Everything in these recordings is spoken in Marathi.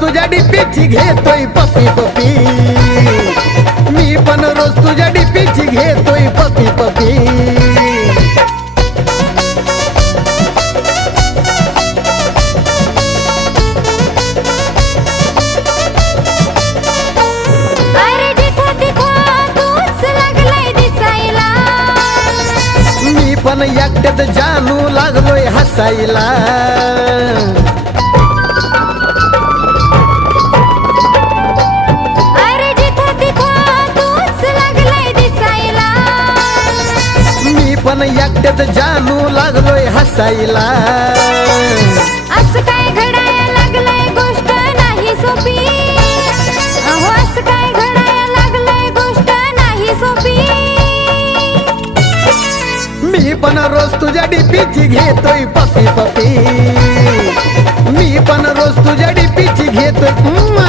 तुझ्या डीपीची घेतोय पप्पी पप्पी, मी पण रोज तुझ्या डीपीची घेतोय पप्पी पप्पी। पण एकट्यात जानू लागलोय हसायला, अरे जिथं तिथं तूच लागलाय दिसायला, मी पण एकट्यात जानू लागलोय हसायला। असं काय घडायला लागलंय गोष्ट नाही सोपी, अहो असं काय घडायला लागलंय गोष्ट नाही सोपी। मी पण रोज तुझ्या डीपीची घेतोय पप्पी पप्पी, मी पण रोज तुझ्या डीपीची घेतोय उम्मा।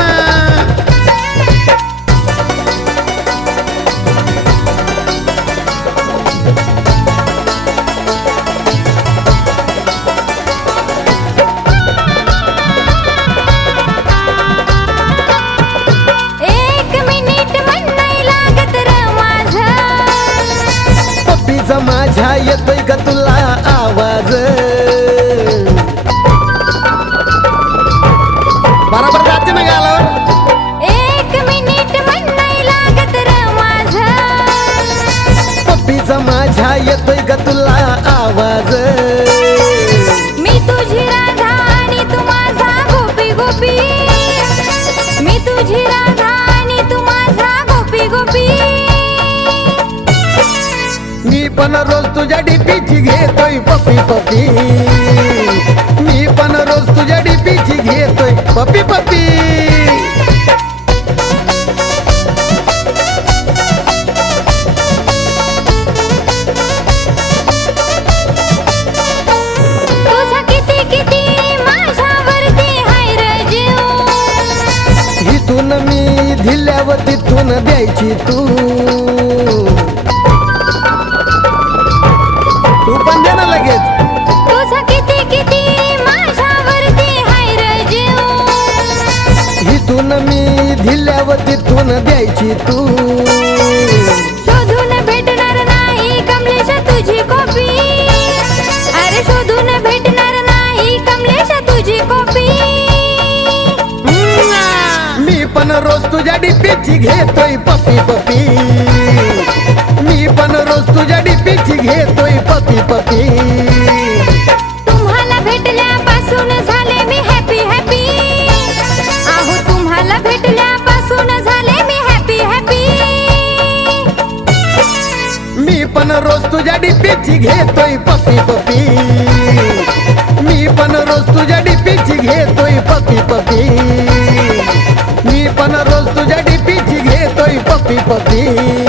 माझ्या येतोय का तुला आवाज, बरोबर जाते ना गालावर। 1 मिनिट पण नाही लागत र माझं, पप्पीचा माझ्या येतोय का तुला आवाज। मी तुझी राधा आणि तू माझा गोपी गोपी, मी तुझी राधा आणि तू माझा गोपी गोपी। मी पण रोज तुझ्या डीपीची घेतोय पप्पी पप्पी, मी पण रोज तुझ्या डीपीची घेतोय पप्पी पप्पी। तुझा किती किती माझ्यावरती हाय र जीव, इथून मी दिल्यावर तिथून द्यायची तू, तू पण दे ना लगेच। तुझा किती किती माझ्यावरती हाय र जीव, इथून मी दिल्यावर तिथून द्यायची तू, शोधून भेटणार नाही कमलेश तुझी कॉपी, अरे शोधून भेटणार नाही कमलेश तुझी कॉपी। मी पण रोज तुझ्या डीपीची घेतोय पप्पी पप्पी, मी पण रोज तुझ्या डीपीची घेतोय पप्पी पप्पी। तुम्हाला भेटल्यापासून झाले मी हॅपी हॅपी, अहो तुम्हाला भेटल्यापासून झाले मी हॅपी हॅपी। मी पण रोज तुझ्या डीपीची घेतोय पप्पी पप्पी, मी पण रोज तुझ्या डीपीची घेतोय पप्पी पप्पी, मी पण रोज तुझ्या डीपीची घेतोय पप्पी पप्पी।